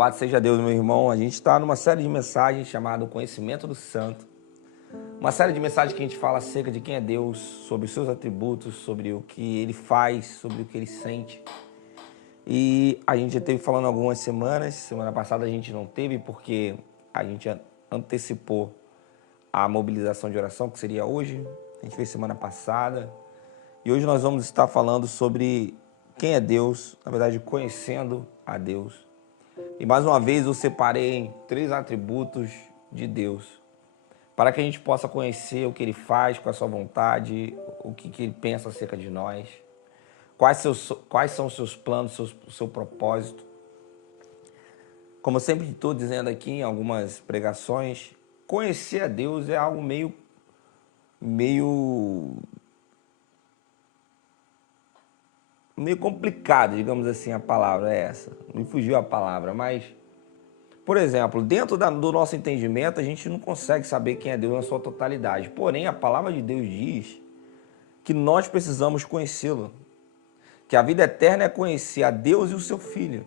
Louvado seja Deus, meu irmão. A gente está numa série de mensagens chamada O Conhecimento do Santo. Uma série de mensagens que a gente fala acerca de quem é Deus, sobre os seus atributos, sobre o que Ele faz, sobre o que Ele sente. E a gente já esteve falando algumas semanas. Semana passada a gente não teve porque a gente antecipou a mobilização de oração, que seria hoje. A gente fez semana passada. E hoje nós vamos estar falando sobre quem é Deus, na verdade, conhecendo a Deus. E mais uma vez eu separei 3 atributos de Deus, para que a gente possa conhecer o que Ele faz com a sua vontade, o que Ele pensa acerca de nós, quais são os seus planos, o seu propósito. Como eu sempre estou dizendo aqui em algumas pregações, conhecer a Deus é algo meio complicado, digamos assim, a palavra é essa. Me fugiu a palavra, mas, por exemplo, dentro do nosso entendimento, a gente não consegue saber quem é Deus na sua totalidade. Porém, a palavra de Deus diz que nós precisamos conhecê-lo, que a vida eterna é conhecer a Deus e o seu Filho.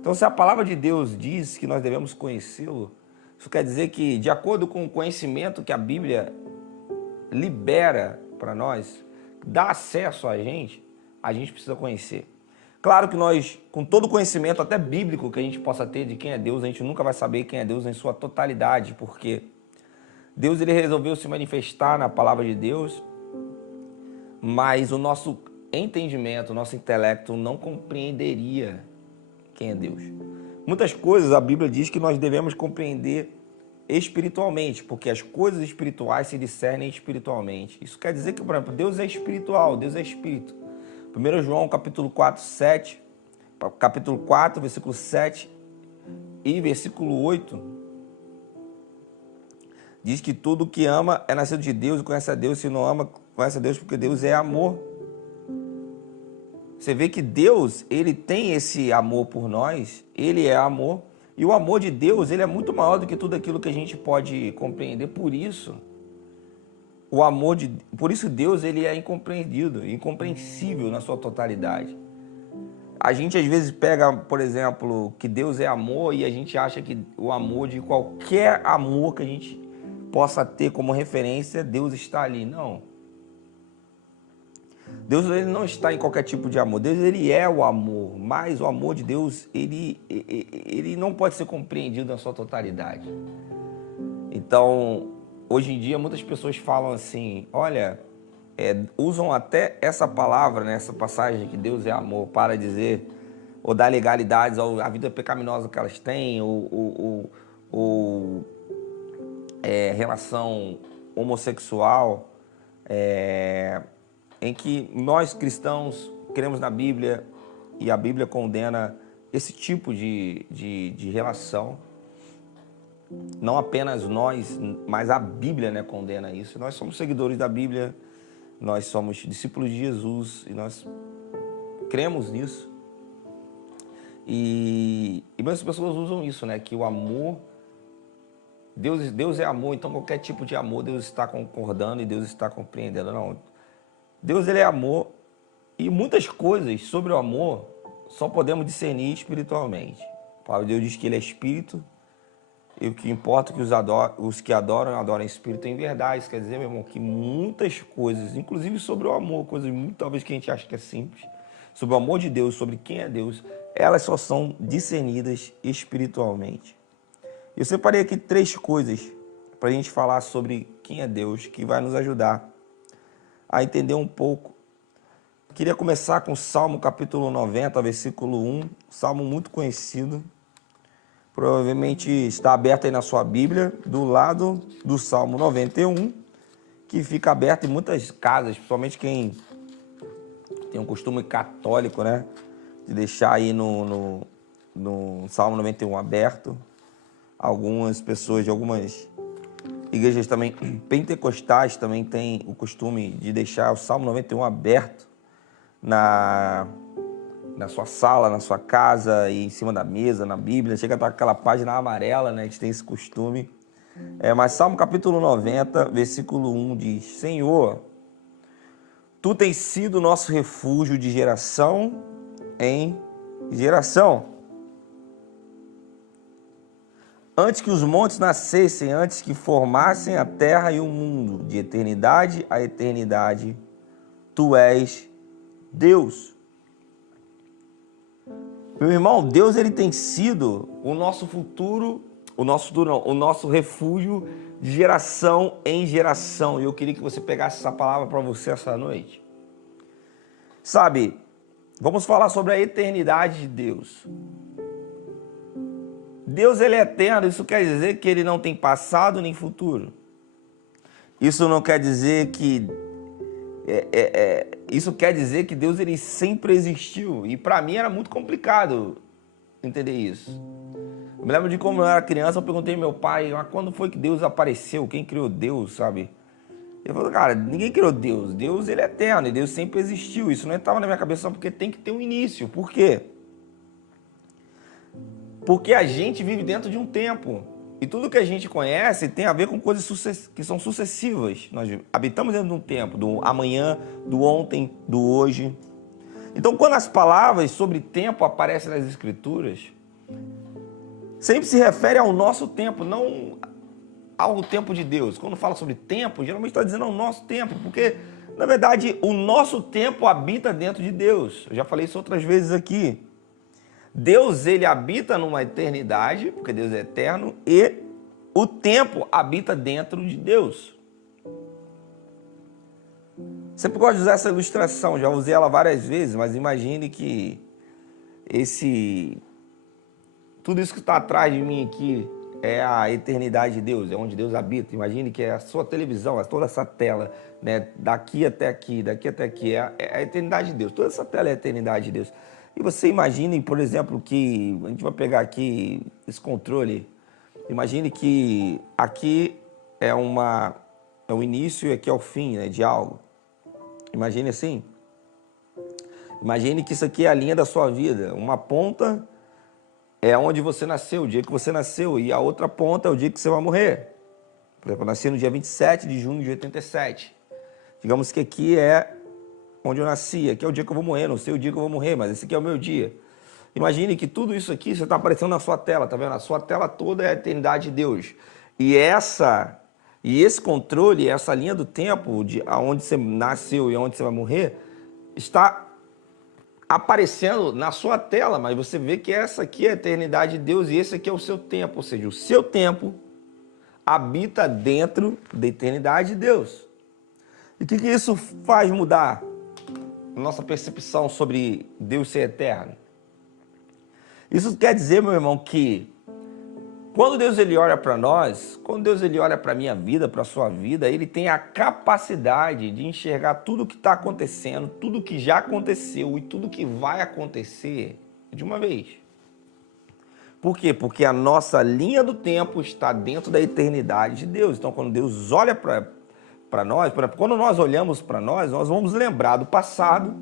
Então, se a palavra de Deus diz que nós devemos conhecê-lo, isso quer dizer que, de acordo com o conhecimento que a Bíblia libera para nós, dá acesso a gente precisa conhecer. Claro que nós, com todo o conhecimento, até bíblico, que a gente possa ter de quem é Deus, a gente nunca vai saber quem é Deus em sua totalidade, porque Deus ele resolveu se manifestar na palavra de Deus, mas o nosso entendimento, o nosso intelecto não compreenderia quem é Deus. Muitas coisas a Bíblia diz que nós devemos compreender espiritualmente, porque as coisas espirituais se discernem espiritualmente. Isso quer dizer que, por exemplo, Deus é espiritual, Deus é espírito. 1 João capítulo 4, versículo 7 e versículo 8, diz que tudo que ama é nascido de Deus e conhece a Deus. Se não ama, conhece a Deus, porque Deus é amor. Você vê que Deus, ele tem esse amor por nós, ele é amor, e o amor de Deus, ele é muito maior do que tudo aquilo que a gente pode compreender. Por isso, Deus ele é incompreendido, incompreensível na sua totalidade. A gente às vezes pega, por exemplo, que Deus é amor e a gente acha que o amor de qualquer amor que a gente possa ter como referência, Deus está ali. Não. Deus ele não está em qualquer tipo de amor. Deus ele é o amor, mas o amor de Deus ele não pode ser compreendido na sua totalidade. Então, hoje em dia, muitas pessoas falam assim, olha, usam até essa palavra, né, essa passagem que Deus é amor, para dizer, ou dar legalidades à vida pecaminosa que elas têm, ou relação homossexual, em que nós cristãos cremos na Bíblia e a Bíblia condena esse tipo de relação. Não apenas nós, mas a Bíblia, né, condena isso. Nós somos seguidores da Bíblia, nós somos discípulos de Jesus e nós cremos nisso. E muitas pessoas usam isso, né, que o amor, Deus é amor, então qualquer tipo de amor Deus está concordando e Deus está compreendendo. Não, Deus ele é amor e muitas coisas sobre o amor só podemos discernir espiritualmente. A palavra de Deus diz que ele é espírito. E o que importa é que os que adoram espírito em verdade. Isso quer dizer, meu irmão, que muitas coisas, inclusive sobre o amor, coisas muito talvez que a gente acha que é simples, sobre o amor de Deus, sobre quem é Deus, elas só são discernidas espiritualmente. Eu separei aqui 3 coisas para a gente falar sobre quem é Deus, que vai nos ajudar a entender um pouco. Queria começar com o Salmo capítulo 90, versículo 1, salmo muito conhecido. Provavelmente está aberto aí na sua Bíblia, do lado do Salmo 91, que fica aberto em muitas casas, principalmente quem tem um costume católico, né? De deixar aí no Salmo 91 aberto. Algumas pessoas de algumas igrejas também pentecostais também têm o costume de deixar o Salmo 91 aberto na sua sala, na sua casa, e em cima da mesa, na Bíblia. Chega a estar com aquela página amarela, né? A gente tem esse costume. Mas Salmo capítulo 90, versículo 1 diz: Senhor, Tu tens sido nosso refúgio de geração em geração. Antes que os montes nascessem, antes que formassem a terra e o mundo, de eternidade a eternidade, tu és Deus. Meu irmão, Deus ele tem sido o nosso futuro, o nosso refúgio de geração em geração. E eu queria que você pegasse essa palavra para você essa noite. Sabe, vamos falar sobre a eternidade de Deus. Deus ele é eterno, isso quer dizer que ele não tem passado nem futuro. Isso não quer dizer que isso quer dizer que Deus ele sempre existiu. E para mim era muito complicado entender isso. Eu me lembro de como eu era criança, eu perguntei ao meu pai, mas quando foi que Deus apareceu? Quem criou Deus, sabe? Ele falou, cara, ninguém criou Deus. Deus ele é eterno e Deus sempre existiu. Isso não estava na minha cabeça só porque tem que ter um início. Por quê? Porque a gente vive dentro de um tempo. E tudo que a gente conhece tem a ver com coisas que são sucessivas. Nós habitamos dentro de um tempo, do amanhã, do ontem, do hoje. Então, quando as palavras sobre tempo aparecem nas Escrituras, sempre se refere ao nosso tempo, não ao tempo de Deus. Quando fala sobre tempo, geralmente está dizendo ao nosso tempo, porque, na verdade, o nosso tempo habita dentro de Deus. Eu já falei isso outras vezes aqui. Deus, ele habita numa eternidade, porque Deus é eterno, e o tempo habita dentro de Deus. Sempre gosto de usar essa ilustração, já usei ela várias vezes, mas imagine que tudo isso que está atrás de mim aqui é a eternidade de Deus, é onde Deus habita. Imagine que é a sua televisão, é toda essa tela, né? Daqui até aqui, é a eternidade de Deus. Toda essa tela é a eternidade de Deus. E você imagine, por exemplo, que a gente vai pegar aqui esse controle. Imagine que aqui é o início e aqui é o fim, né, de algo. Imagine assim. Imagine que isso aqui é a linha da sua vida. Uma ponta é onde você nasceu, o dia que você nasceu, e a outra ponta é o dia que você vai morrer. Por exemplo, eu nasci no dia 27 de junho de 87. Digamos que aqui é onde eu nasci, aqui é o dia que eu vou morrer, não sei o dia que eu vou morrer, mas esse aqui é o meu dia. Imagine que tudo isso aqui você está aparecendo na sua tela, tá vendo? A sua tela toda é a eternidade de Deus. E esse controle, essa linha do tempo, de aonde você nasceu e aonde você vai morrer, está aparecendo na sua tela, mas você vê que essa aqui é a eternidade de Deus e esse aqui é o seu tempo, ou seja, o seu tempo habita dentro da eternidade de Deus. E o que isso faz mudar a nossa percepção sobre Deus ser eterno? Isso quer dizer, meu irmão, que quando Deus ele olha para nós, quando Deus ele olha para a minha vida, para a sua vida, ele tem a capacidade de enxergar tudo o que está acontecendo, tudo que já aconteceu e tudo que vai acontecer de uma vez. Por quê? Porque a nossa linha do tempo está dentro da eternidade de Deus. Então, quando Deus olha para nós, quando nós olhamos para nós vamos lembrar do passado,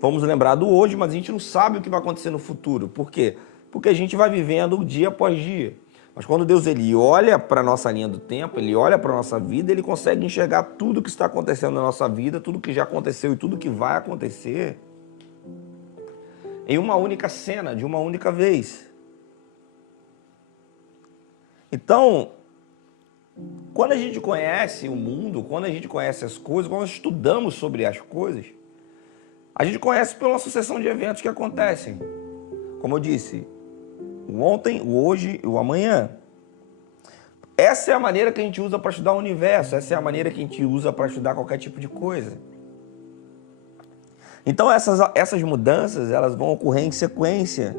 vamos lembrar do hoje, mas a gente não sabe o que vai acontecer no futuro. Por quê? Porque a gente vai vivendo dia após dia. Mas quando Deus ele olha para a nossa linha do tempo, ele olha para a nossa vida, ele consegue enxergar tudo o que está acontecendo na nossa vida, tudo que já aconteceu e tudo que vai acontecer em uma única cena, de uma única vez. Então, quando a gente conhece o mundo, quando a gente conhece as coisas, quando nós estudamos sobre as coisas, a gente conhece pela sucessão de eventos que acontecem. Como eu disse, o ontem, o hoje e o amanhã. Essa é a maneira que a gente usa para estudar o universo, essa é a maneira que a gente usa para estudar qualquer tipo de coisa. Então essas mudanças elas vão ocorrer em sequência,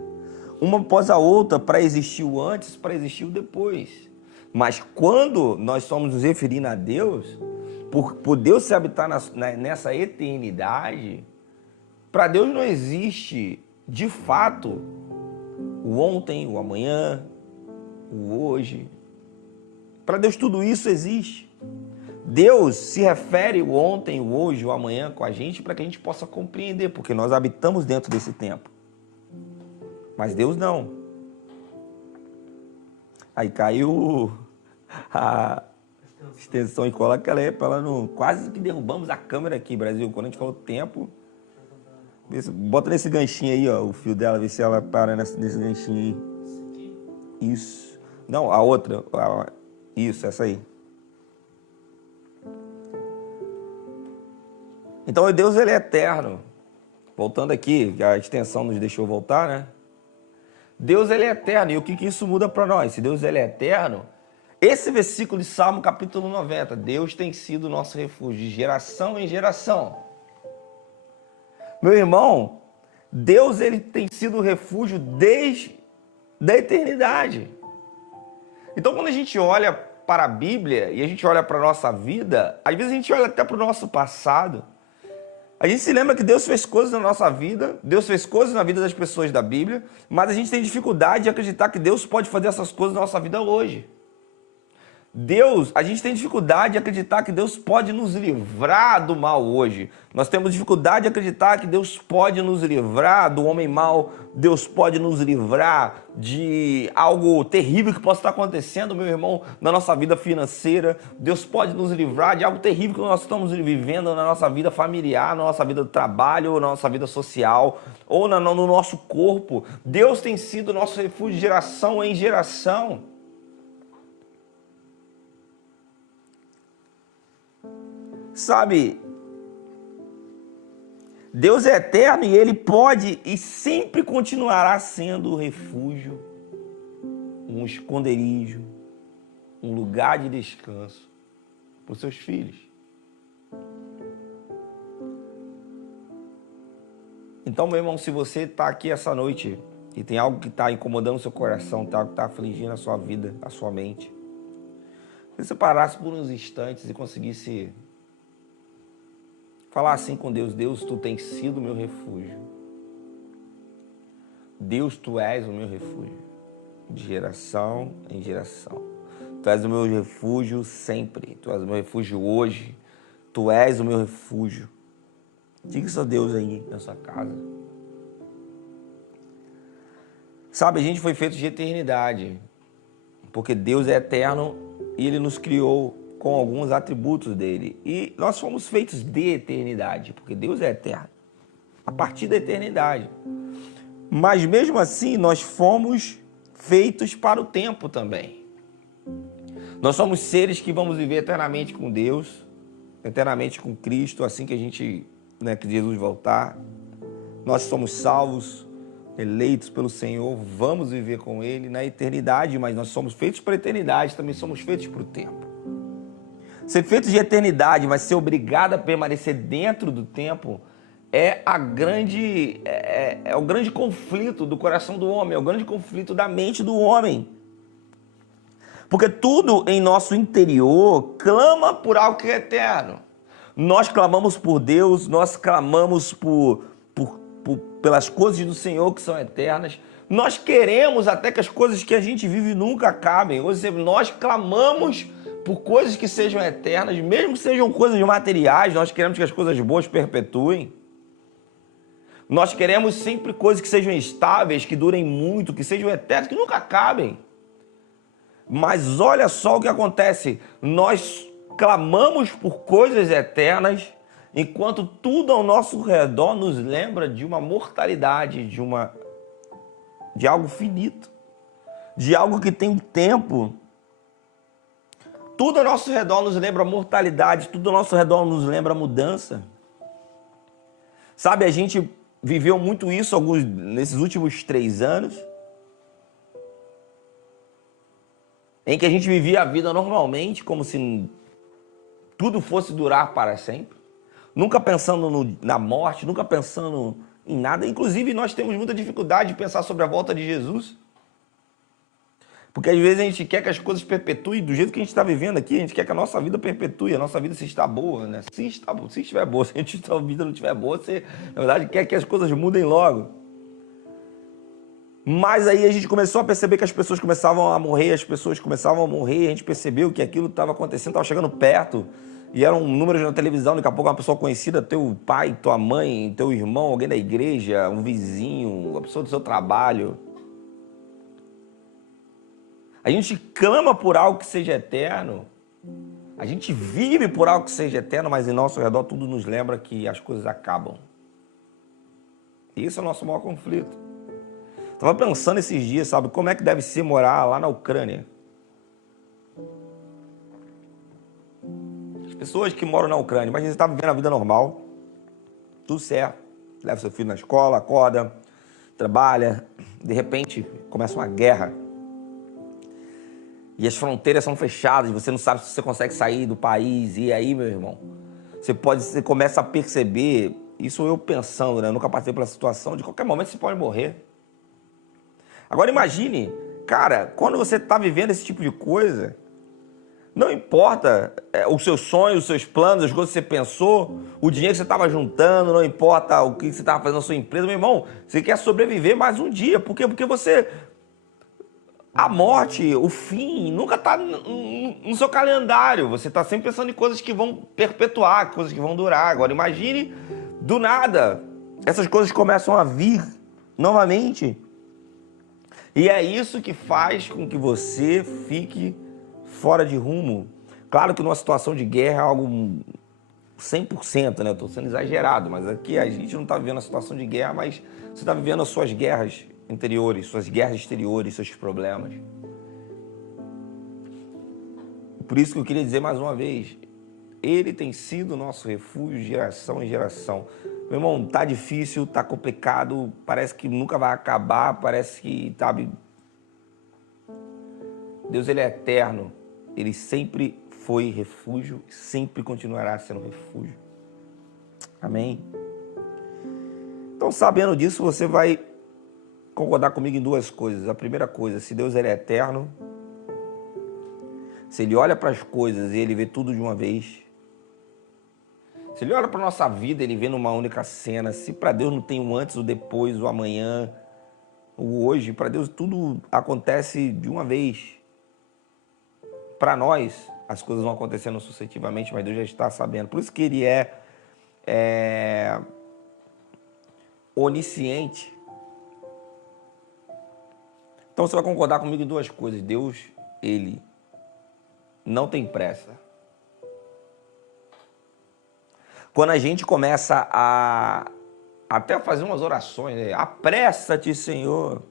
uma após a outra, para existir o antes, para existir o depois. Mas quando nós somos nos referindo a Deus, por Deus se habitar nessa eternidade, para Deus não existe, de fato, o ontem, o amanhã, o hoje. Para Deus tudo isso existe. Deus se refere o ontem, o hoje, o amanhã com a gente para que a gente possa compreender, porque nós habitamos dentro desse tempo. Mas Deus não. Aí caiu a extensão e cola que ela é para ela não... Quase que derrubamos a câmera aqui, Brasil. Quando a gente falou tempo... Bota nesse ganchinho aí, ó, o fio dela, vê se ela para nesse ganchinho aí. Isso. Não, a outra. Isso, essa aí. Então, Deus, ele é eterno. Voltando aqui, que a extensão nos deixou voltar, né? Deus, ele é eterno. E o que isso muda para nós? Se Deus, ele é eterno, esse versículo de Salmo, capítulo 90, Deus tem sido nosso refúgio de geração em geração. Meu irmão, Deus, ele tem sido o refúgio desde a eternidade. Então, quando a gente olha para a Bíblia e a gente olha para a nossa vida, às vezes a gente olha até para o nosso passado, a gente se lembra que Deus fez coisas na nossa vida, Deus fez coisas na vida das pessoas da Bíblia, mas a gente tem dificuldade de acreditar que Deus pode fazer essas coisas na nossa vida hoje. A gente tem dificuldade de acreditar que Deus pode nos livrar do mal hoje. Nós temos dificuldade de acreditar que Deus pode nos livrar do homem mau. Deus pode nos livrar de algo terrível que possa estar acontecendo, meu irmão, na nossa vida financeira. Deus pode nos livrar de algo terrível que nós estamos vivendo na nossa vida familiar, na nossa vida do trabalho, na nossa vida social, ou no nosso corpo. Deus tem sido nosso refúgio de geração em geração. Sabe, Deus é eterno e Ele pode e sempre continuará sendo o refúgio, um esconderijo, um lugar de descanso para os seus filhos. Então, meu irmão, se você está aqui essa noite e tem algo que está incomodando o seu coração, algo que está afligindo a sua vida, a sua mente, se você parasse por uns instantes e conseguisse falar assim com Deus: Deus, tu tens sido o meu refúgio. Deus, tu és o meu refúgio, de geração em geração. Tu és o meu refúgio sempre. Tu és o meu refúgio hoje. Tu és o meu refúgio. Diga isso a Deus aí na sua casa. Sabe, a gente foi feito de eternidade, porque Deus é eterno e Ele nos criou com alguns atributos dele. E nós fomos feitos de eternidade, porque Deus é eterno, a partir da eternidade. Mas mesmo assim, nós fomos feitos para o tempo também. Nós somos seres que vamos viver eternamente com Deus, eternamente com Cristo, assim que a gente, que Jesus voltar. Nós somos salvos, eleitos pelo Senhor, vamos viver com Ele na eternidade, mas nós somos feitos para a eternidade, também somos feitos para o tempo. Ser feito de eternidade, mas ser obrigado a permanecer dentro do tempo é o grande conflito do coração do homem, é o grande conflito da mente do homem. Porque tudo em nosso interior clama por algo que é eterno. Nós clamamos por Deus, nós clamamos pelas coisas do Senhor que são eternas. Nós queremos até que as coisas que a gente vive nunca acabem. Ou seja, nós clamamos por coisas que sejam eternas, mesmo que sejam coisas materiais. Nós queremos que as coisas boas perpetuem. Nós queremos sempre coisas que sejam estáveis, que durem muito, que sejam eternas, que nunca acabem. Mas olha só o que acontece. Nós clamamos por coisas eternas, enquanto tudo ao nosso redor nos lembra de uma mortalidade, de algo finito, de algo que tem um tempo. Tudo ao nosso redor nos lembra mortalidade, tudo ao nosso redor nos lembra mudança. Sabe, a gente viveu muito isso nesses últimos 3 anos, em que a gente vivia a vida normalmente, como se tudo fosse durar para sempre, nunca pensando na morte, nunca pensando em nada. Inclusive, nós temos muita dificuldade de pensar sobre a volta de Jesus. Porque às vezes a gente quer que as coisas perpetuem do jeito que a gente está vivendo aqui, a gente quer que a nossa vida perpetue, a nossa vida se está boa, né? Se estiver boa, se a vida não estiver boa, você, na verdade, quer que as coisas mudem logo. Mas aí a gente começou a perceber que as pessoas começavam a morrer, e a gente percebeu que aquilo estava acontecendo, estava chegando perto, e eram números na televisão, daqui a pouco uma pessoa conhecida, teu pai, tua mãe, teu irmão, alguém da igreja, um vizinho, uma pessoa do seu trabalho. A gente clama por algo que seja eterno, a gente vive por algo que seja eterno, mas em nosso redor tudo nos lembra que as coisas acabam. E esse é o nosso maior conflito. Estava pensando esses dias, sabe, como é que deve ser morar lá na Ucrânia, Pessoas que moram na Ucrânia, imagina você está vivendo a vida normal, tudo certo, leva seu filho na escola, acorda, trabalha, de repente começa uma guerra e as fronteiras são fechadas, você não sabe se você consegue sair do país, e aí, meu irmão, você começa a perceber, isso eu pensando, né? Eu nunca passei pela situação, de qualquer momento você pode morrer. Agora imagine, cara, quando você está vivendo esse tipo de coisa, não importa os seus sonhos, os seus planos, as coisas que você pensou, o dinheiro que você estava juntando, não importa o que você estava fazendo na sua empresa, meu irmão, você quer sobreviver mais um dia. Por quê? Porque a morte, o fim, nunca está no seu calendário. Você está sempre pensando em coisas que vão perpetuar, coisas que vão durar. Agora imagine, do nada, essas coisas começam a vir novamente. E é isso que faz com que você fique fora de rumo. Claro que numa situação de guerra é algo 100%, né? Eu estou sendo exagerado, mas aqui a gente não está vivendo a situação de guerra, mas você está vivendo as suas guerras interiores, suas guerras exteriores, seus problemas. Por isso que eu queria dizer mais uma vez, Ele tem sido nosso refúgio de geração em geração. Meu irmão, tá difícil, tá complicado, parece que nunca vai acabar, parece que, sabe... Deus, Ele é eterno. Ele sempre foi refúgio, sempre continuará sendo refúgio. Amém? Então, sabendo disso, você vai concordar comigo em duas coisas. A primeira coisa, se Deus ele é eterno, se Ele olha para as coisas e Ele vê tudo de uma vez, se Ele olha para a nossa vida, Ele vê numa única cena, se para Deus não tem o antes, o depois, o amanhã, o hoje, para Deus tudo acontece de uma vez. Para nós, as coisas vão acontecendo sucessivamente, mas Deus já está sabendo. Por isso que Ele é onisciente. Então você vai concordar comigo em duas coisas. Deus, Ele não tem pressa. Quando a gente começa a até fazer umas orações, né? Apressa-te, Senhor.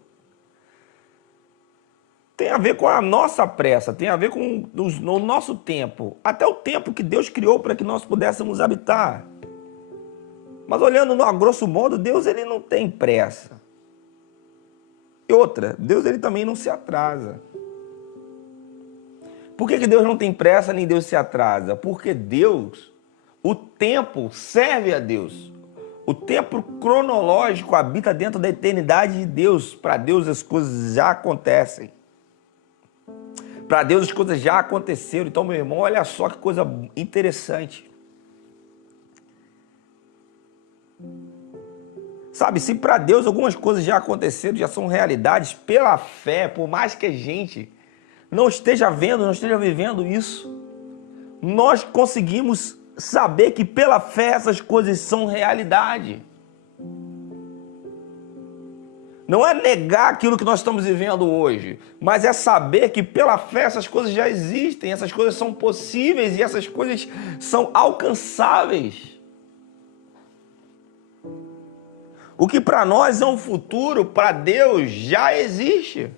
Tem a ver com a nossa pressa, tem a ver com o nosso tempo. Até o tempo que Deus criou para que nós pudéssemos habitar. Mas olhando a grosso modo, Deus ele não tem pressa. E outra, Deus ele também não se atrasa. Por que Deus não tem pressa nem Deus se atrasa? Porque Deus, o tempo serve a Deus. O tempo cronológico habita dentro da eternidade de Deus. Para Deus as coisas já acontecem. Para Deus as coisas já aconteceram. Então, meu irmão, olha só que coisa interessante. Sabe, se para Deus algumas coisas já aconteceram, já são realidades, pela fé, por mais que a gente não esteja vendo, não esteja vivendo isso, nós conseguimos saber que pela fé essas coisas são realidade. Não é negar aquilo que nós estamos vivendo hoje, mas é saber que pela fé essas coisas já existem, essas coisas são possíveis e essas coisas são alcançáveis. O que para nós é um futuro, para Deus já existe.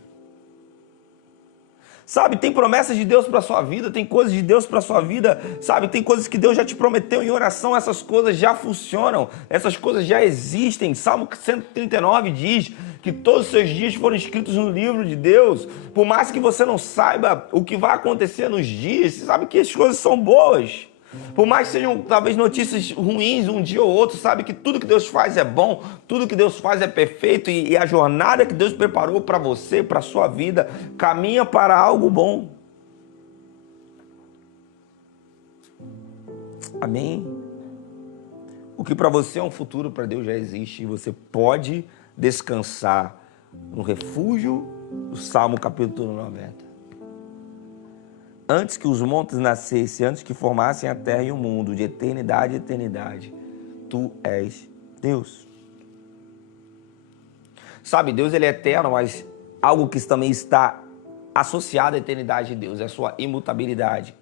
Sabe, tem promessas de Deus para sua vida, tem coisas de Deus para sua vida, sabe, tem coisas que Deus já te prometeu em oração, essas coisas já funcionam, essas coisas já existem. Salmo 139 diz que todos os seus dias foram escritos no livro de Deus. Por mais que você não saiba o que vai acontecer nos dias, você sabe que as coisas são boas. Por mais que sejam talvez notícias ruins um dia ou outro, sabe que tudo que Deus faz é bom, tudo que Deus faz é perfeito e a jornada que Deus preparou para você, para a sua vida, caminha para algo bom. Amém? O que para você é um futuro, para Deus já existe e você pode descansar no refúgio do Salmo capítulo 90. Antes que os montes nascessem, antes que formassem a terra e o mundo, de eternidade a eternidade, tu és Deus. Sabe, Deus ele é eterno, mas algo que também está associado à eternidade de Deus é a sua imutabilidade.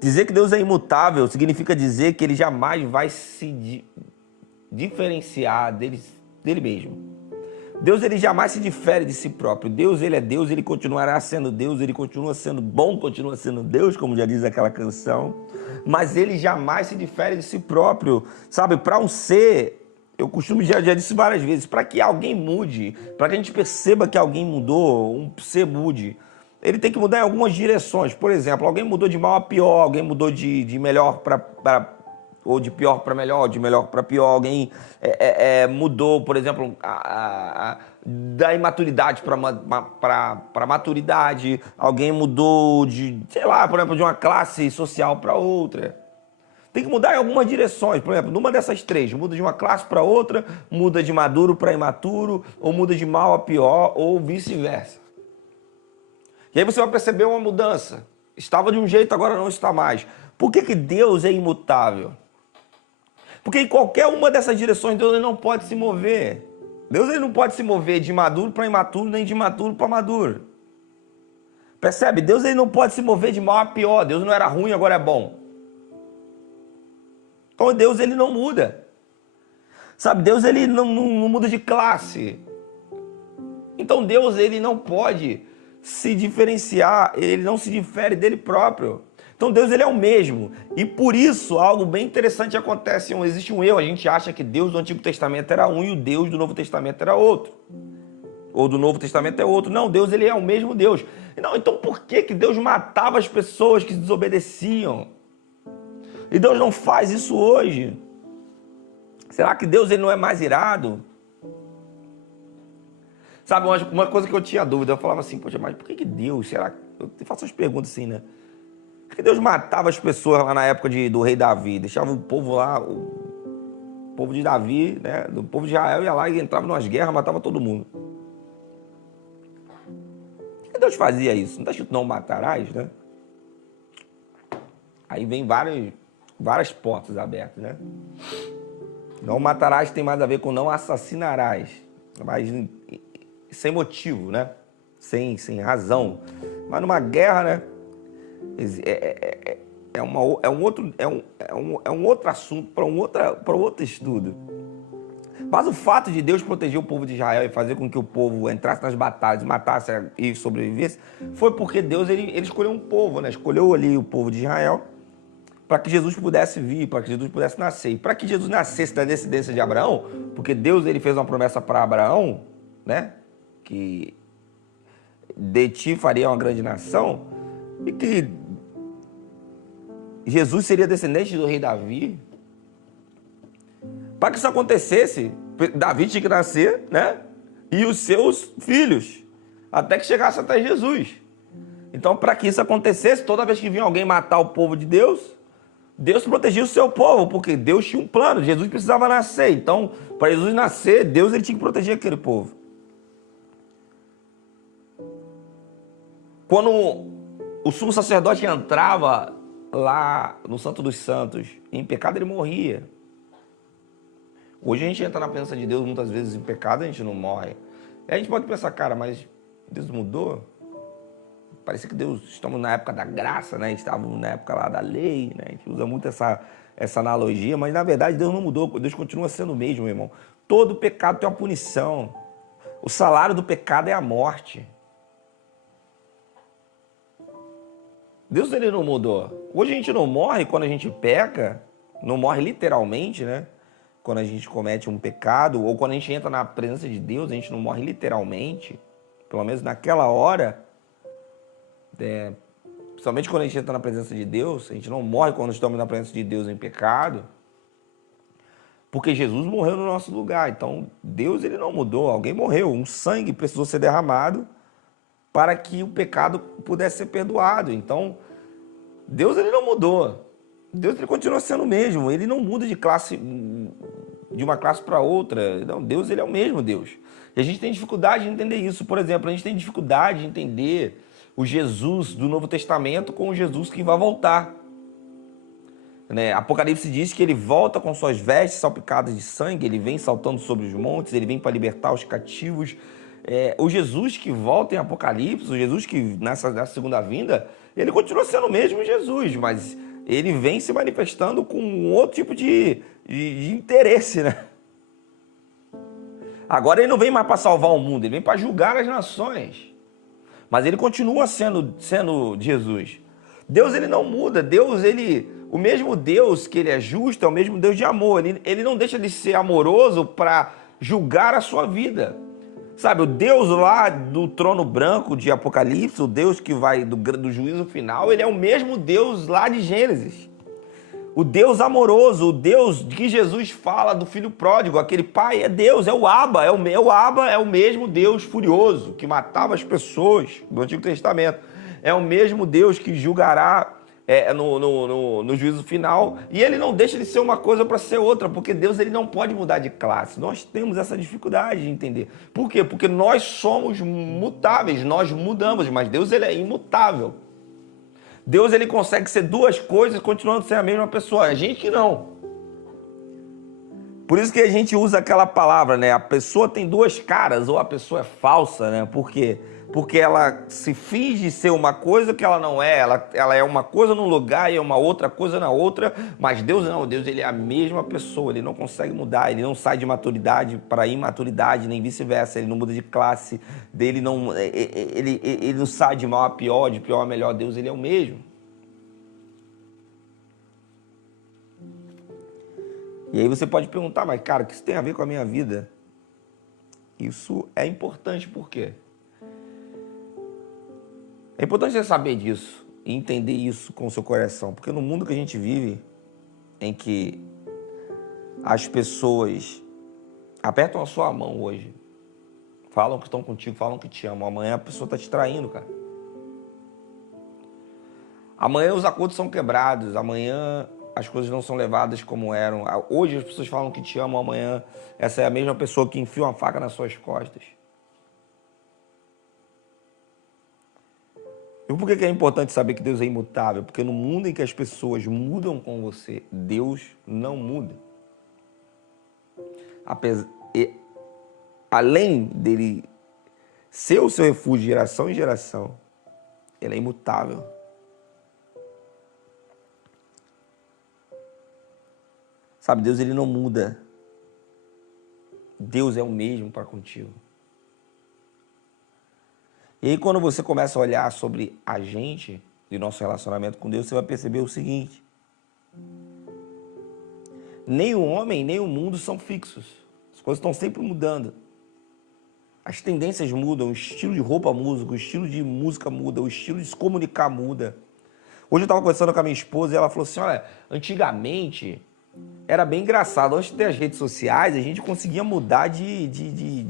Dizer que Deus é imutável significa dizer que ele jamais vai se diferenciar dele mesmo. Deus, ele jamais se difere de si próprio. Deus, ele continuará sendo Deus, ele continua sendo bom, continua sendo Deus, como já diz aquela canção. Mas ele jamais se difere de si próprio. Sabe, para um ser, eu costumo, já disse várias vezes, para que alguém mude, para que a gente perceba que alguém mudou, um ser mude, ele tem que mudar em algumas direções. Por exemplo, alguém mudou de mal a pior, alguém mudou de melhor para ou de pior para melhor, de melhor para pior. Alguém mudou, por exemplo, da imaturidade para maturidade. Alguém mudou de, sei lá, por exemplo, de uma classe social para outra. Tem que mudar em algumas direções. Por exemplo, numa dessas três, muda de uma classe para outra, muda de maduro para imaturo, ou muda de mal a pior, ou vice-versa. E aí você vai perceber uma mudança. Estava de um jeito, agora não está mais. Por que Deus é imutável? Porque em qualquer uma dessas direções Deus ele não pode se mover. Deus ele não pode se mover de maduro para imaturo, nem de imaturo para maduro. Percebe? Deus ele não pode se mover de mal a pior. Deus não era ruim, agora é bom. Então Deus ele não muda. Sabe, Deus ele não muda de classe. Então Deus ele não pode se diferenciar, ele não se difere dele próprio. Então Deus ele é o mesmo. E por isso algo bem interessante acontece. Existe um erro, a gente acha que Deus do Antigo Testamento era um e o Deus do Novo Testamento era outro. Ou do Novo Testamento é outro. Não, Deus ele é o mesmo Deus. Não, então por que Deus matava as pessoas que desobedeciam? E Deus não faz isso hoje? Será que Deus ele não é mais irado? Sabe, uma coisa que eu tinha dúvida, eu falava assim, poxa, mas por que Deus, será? Eu faço as perguntas assim, né? Por que Deus matava as pessoas lá na época do rei Davi? Deixava o povo lá, o povo de Davi, né? O povo de Israel ia lá e entrava nas guerras, matava todo mundo. Por que Deus fazia isso? Não está escrito não matarás, né? Aí vem várias portas abertas, né? Não matarás tem mais a ver com não assassinarás. Mas sem motivo, né? Sem razão. Mas numa guerra, né? É um outro assunto para outro estudo. Mas o fato de Deus proteger o povo de Israel e fazer com que o povo entrasse nas batalhas, matasse e sobrevivesse, foi porque Deus ele escolheu um povo, né? Escolheu ali o povo de Israel para que Jesus pudesse vir, para que Jesus pudesse nascer. E para que Jesus nascesse da descendência de Abraão, porque Deus ele fez uma promessa para Abraão, né? Que de ti faria uma grande nação, e que Jesus seria descendente do rei Davi. Para que isso acontecesse, Davi tinha que nascer, né? E os seus filhos, até que chegasse até Jesus. Então, para que isso acontecesse, toda vez que vinha alguém matar o povo de Deus, Deus protegia o seu povo, porque Deus tinha um plano, Jesus precisava nascer. Então, para Jesus nascer, Deus ele tinha que proteger aquele povo. Quando o sumo sacerdote entrava lá no Santo dos Santos, em pecado ele morria. Hoje a gente entra na presença de Deus muitas vezes em pecado, a gente não morre. E a gente pode pensar, cara, mas Deus mudou? Parece que Deus, estamos na época da graça, né? Estávamos na época lá da lei, né? A gente usa muito essa analogia, mas na verdade Deus não mudou, Deus continua sendo o mesmo, meu irmão. Todo pecado tem uma punição. O salário do pecado é a morte. Deus ele não mudou. Hoje a gente não morre quando a gente peca, não morre literalmente, né? Quando a gente comete um pecado, ou quando a gente entra na presença de Deus, a gente não morre literalmente, pelo menos naquela hora. Principalmente quando a gente entra na presença de Deus, a gente não morre quando estamos na presença de Deus em pecado, porque Jesus morreu no nosso lugar. Então, Deus ele não mudou, alguém morreu, um sangue precisou ser derramado para que o pecado pudesse ser perdoado. Então, Deus ele não mudou. Deus ele continua sendo o mesmo, ele não muda de uma classe para outra. Não, Deus ele é o mesmo Deus. E a gente tem dificuldade de entender isso. Por exemplo, a gente tem dificuldade de entender o Jesus do Novo Testamento com o Jesus que vai voltar. Né? Apocalipse diz que ele volta com suas vestes salpicadas de sangue, ele vem saltando sobre os montes, ele vem para libertar os cativos. O Jesus que volta em Apocalipse, o Jesus que nessa segunda vinda, ele continua sendo o mesmo Jesus, mas ele vem se manifestando com um outro tipo de interesse, né? Agora ele não vem mais para salvar o mundo, ele vem para julgar as nações. Mas ele continua sendo Jesus. Deus, ele não muda. Deus, o mesmo Deus que ele é justo, é o mesmo Deus de amor. Ele não deixa de ser amoroso para julgar a sua vida. Sabe, o Deus lá do trono branco de Apocalipse, o Deus que vai do juízo final, ele é o mesmo Deus lá de Gênesis. O Deus amoroso, o Deus que Jesus fala do filho pródigo, aquele pai é Deus, é o Abba, é o mesmo Deus furioso que matava as pessoas do Antigo Testamento. É o mesmo Deus que julgará no juízo final, e ele não deixa de ser uma coisa para ser outra, porque Deus, ele não pode mudar de classe. Nós temos essa dificuldade de entender. Por quê? Porque nós somos mutáveis, nós mudamos, mas Deus, ele é imutável. Deus, ele consegue ser duas coisas continuando sendo a mesma pessoa. A gente que não. Por isso que a gente usa aquela palavra, né? A pessoa tem duas caras, ou a pessoa é falsa, né? Por quê? Porque ela se finge ser uma coisa que ela não é. Ela é uma coisa num lugar e é uma outra coisa na outra. Mas Deus não. Deus, ele é a mesma pessoa. Ele não consegue mudar. Ele não sai de maturidade para imaturidade, nem vice-versa. Ele não muda de classe. Ele não sai de mal a pior, de pior a melhor. Deus, ele é o mesmo. E aí você pode perguntar, mas cara, o que isso tem a ver com a minha vida? Isso é importante, por quê? É importante você saber disso e entender isso com o seu coração, porque no mundo que a gente vive, em que as pessoas apertam a sua mão hoje, falam que estão contigo, falam que te amam, amanhã a pessoa está te traindo, cara. Amanhã os acordos são quebrados, amanhã as coisas não são levadas como eram. Hoje as pessoas falam que te amam, amanhã essa é a mesma pessoa que enfia uma faca nas suas costas. E por que é importante saber que Deus é imutável? Porque no mundo em que as pessoas mudam com você, Deus não muda. Além dele ser o seu refúgio de geração em geração, ele é imutável. Sabe, Deus, ele não muda. Deus é o mesmo para contigo. E aí, quando você começa a olhar sobre a gente e nosso relacionamento com Deus, você vai perceber o seguinte: nem o homem, nem o mundo são fixos. As coisas estão sempre mudando. As tendências mudam, o estilo de roupa muda, o estilo de música muda, o estilo de se comunicar muda. Hoje eu estava conversando com a minha esposa e ela falou assim, olha, antigamente era bem engraçado. Antes de ter as redes sociais, a gente conseguia mudar de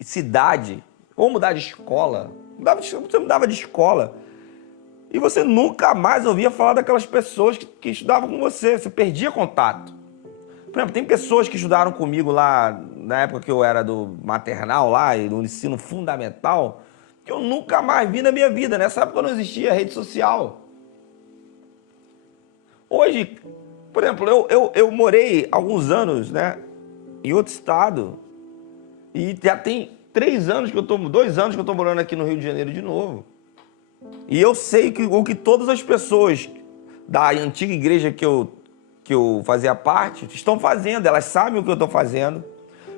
cidade. Ou mudar de escola. Você mudava de escola. E você nunca mais ouvia falar daquelas pessoas que estudavam com você. Você perdia contato. Por exemplo, tem pessoas que estudaram comigo lá, na época que eu era do maternal, lá, e do ensino fundamental, que eu nunca mais vi na minha vida. Nessa época não existia rede social. Hoje, por exemplo, eu morei alguns anos, né, em outro estado. E já tem 2 anos que eu tô morando aqui no Rio de Janeiro de novo. E eu sei o que todas as pessoas da antiga igreja que eu fazia parte estão fazendo. Elas sabem o que eu estou fazendo.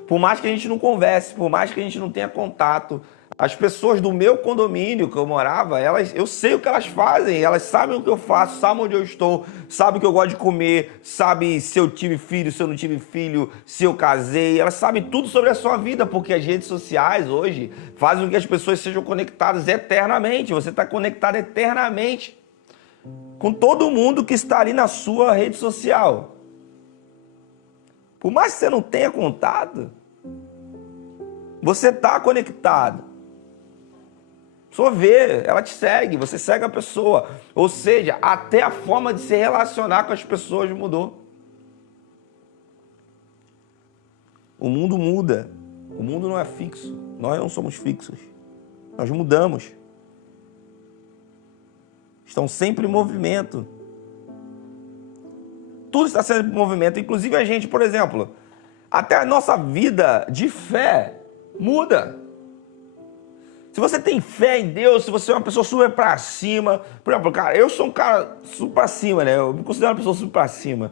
Por mais que a gente não converse, por mais que a gente não tenha contato, as pessoas do meu condomínio que eu morava, eu sei o que elas fazem, elas sabem o que eu faço, sabem onde eu estou, sabem o que eu gosto de comer, sabem se eu tive filho, se eu não tive filho, se eu casei, elas sabem tudo sobre a sua vida, porque as redes sociais hoje fazem com que as pessoas sejam conectadas eternamente. Você está conectado eternamente com todo mundo que está ali na sua rede social. Por mais que você não tenha contato, você está conectado. A pessoa vê, ela te segue, você segue a pessoa. Ou seja, até a forma de se relacionar com as pessoas mudou. O mundo muda. O mundo não é fixo. Nós não somos fixos. Nós mudamos. Estão sempre em movimento. Tudo está sendo em movimento. Inclusive a gente, por exemplo, até a nossa vida de fé muda. Se você tem fé em Deus, se você é uma pessoa super pra cima... Por exemplo, cara, eu sou um cara super pra cima, né? Eu me considero uma pessoa super pra cima.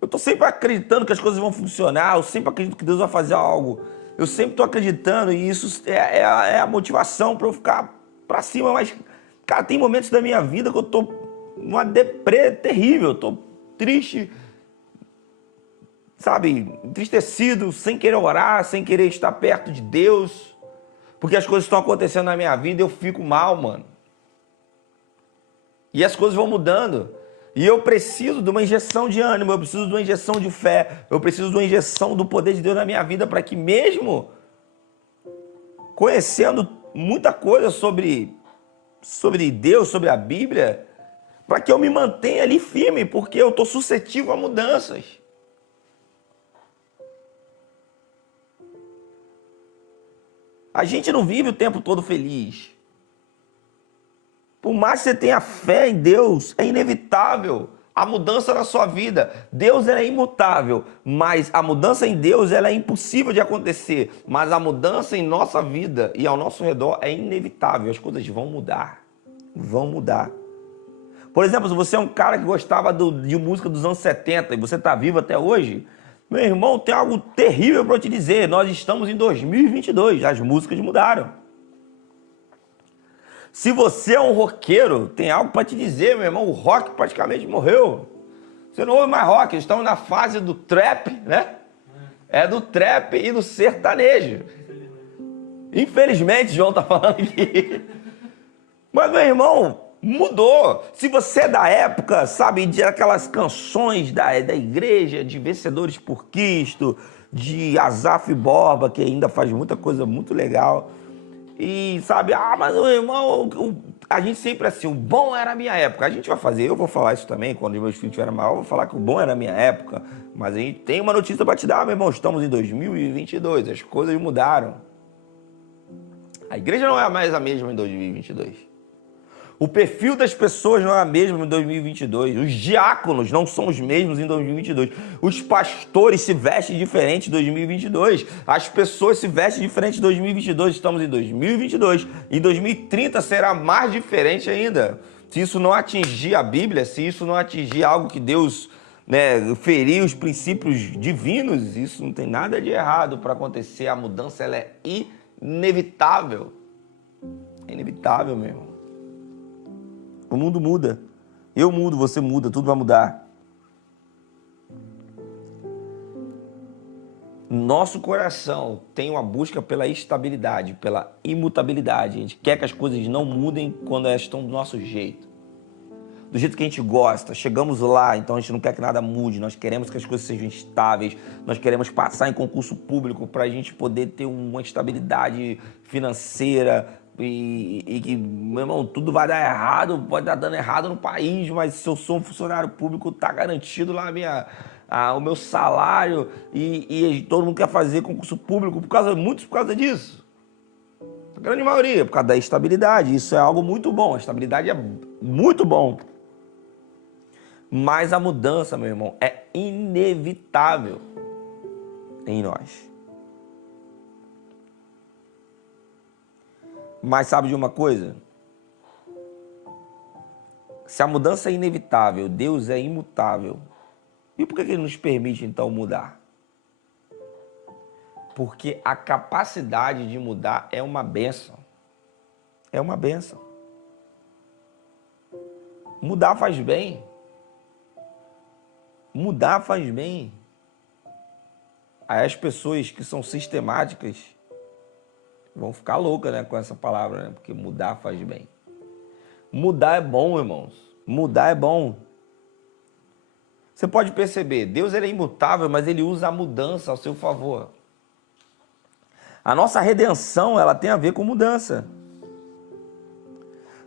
Eu estou sempre acreditando que as coisas vão funcionar, eu sempre acredito que Deus vai fazer algo. Eu sempre estou acreditando e isso é a motivação para eu ficar para cima. Mas, cara, tem momentos da minha vida que eu estou numa deprê terrível, eu estou triste, sabe, entristecido, sem querer orar, sem querer estar perto de Deus, porque as coisas estão acontecendo na minha vida e eu fico mal, mano. E as coisas vão mudando. E eu preciso de uma injeção de ânimo, eu preciso de uma injeção de fé, eu preciso de uma injeção do poder de Deus na minha vida para que mesmo conhecendo muita coisa sobre Deus, sobre a Bíblia, para que eu me mantenha ali firme, porque eu estou suscetível a mudanças. A gente não vive o tempo todo feliz. Por mais que você tenha fé em Deus, é inevitável a mudança na sua vida. Deus é imutável, mas a mudança em Deus ela é impossível de acontecer. Mas a mudança em nossa vida e ao nosso redor é inevitável. As coisas vão mudar. Vão mudar. Por exemplo, se você é um cara que gostava de música dos anos 70 e você está vivo até hoje, meu irmão, tem algo terrível para eu te dizer. Nós estamos em 2022, as músicas mudaram. Se você é um roqueiro, tem algo para te dizer, meu irmão. O rock praticamente morreu. Você não ouve mais rock, eles estão na fase do trap, né? É do trap e do sertanejo. Infelizmente, João tá falando aqui. Mas, meu irmão, mudou. Se você é da época, sabe, de aquelas canções da igreja, de Vencedores por Cristo, de Asaf Borba, que ainda faz muita coisa muito legal. E sabe, mas meu irmão, a gente sempre assim, o bom era a minha época. A gente vai fazer, eu vou falar isso também, quando os meus filhos tiverem maior, eu vou falar que o bom era a minha época. Mas a gente tem uma notícia para te dar, meu irmão, estamos em 2022, as coisas mudaram. A igreja não é mais a mesma em 2022. O perfil das pessoas não é o mesmo em 2022. Os diáconos não são os mesmos em 2022. Os pastores se vestem diferente em 2022. As pessoas se vestem diferente em 2022. Estamos em 2022. Em 2030 será mais diferente ainda. Se isso não atingir a Bíblia, se isso não atingir algo que Deus, né, ferir os princípios divinos, isso não tem nada de errado para acontecer. A mudança ela é inevitável. É inevitável, meu irmão. O mundo muda. Eu mudo, você muda, tudo vai mudar. Nosso coração tem uma busca pela estabilidade, pela imutabilidade. A gente quer que as coisas não mudem quando elas estão do nosso jeito. Do jeito que a gente gosta. Chegamos lá, então a gente não quer que nada mude. Nós queremos que as coisas sejam estáveis. Nós queremos passar em concurso público para a gente poder ter uma estabilidade financeira. E que, meu irmão, tudo vai dar errado, pode estar dando errado no país, mas se eu sou um funcionário público, tá garantido lá o meu salário e todo mundo quer fazer concurso público muitos por causa disso. A grande maioria, por causa da estabilidade. Isso é algo muito bom, a estabilidade é muito bom. Mas a mudança, meu irmão, é inevitável em nós. Mas sabe de uma coisa? Se a mudança é inevitável, Deus é imutável. E por que Ele nos permite, então, mudar? Porque a capacidade de mudar é uma bênção. É uma bênção. Mudar faz bem. Mudar faz bem. Aí as pessoas que são sistemáticas vão ficar loucas, né, com essa palavra, né? Porque mudar faz bem. Mudar é bom, irmãos. Mudar é bom. Você pode perceber, Deus ele é imutável, mas Ele usa a mudança ao seu favor. A nossa redenção, ela tem a ver com mudança.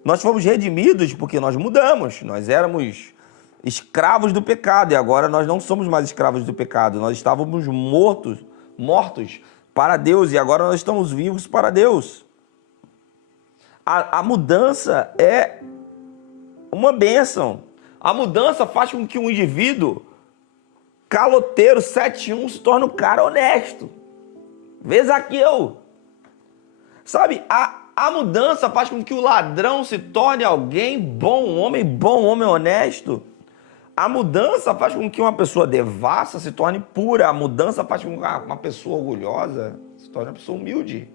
Nós fomos redimidos porque nós mudamos. Nós éramos escravos do pecado e agora nós não somos mais escravos do pecado. Nós estávamos mortos para Deus e agora nós estamos vivos para Deus. A mudança é uma bênção. A mudança faz com que um indivíduo caloteiro 7-1 se torne um cara honesto. Vê Zaqueu. Sabe, a mudança faz com que o ladrão se torne alguém bom, um homem honesto. A mudança faz com que uma pessoa devassa se torne pura. A mudança faz com que uma pessoa orgulhosa se torne uma pessoa humilde.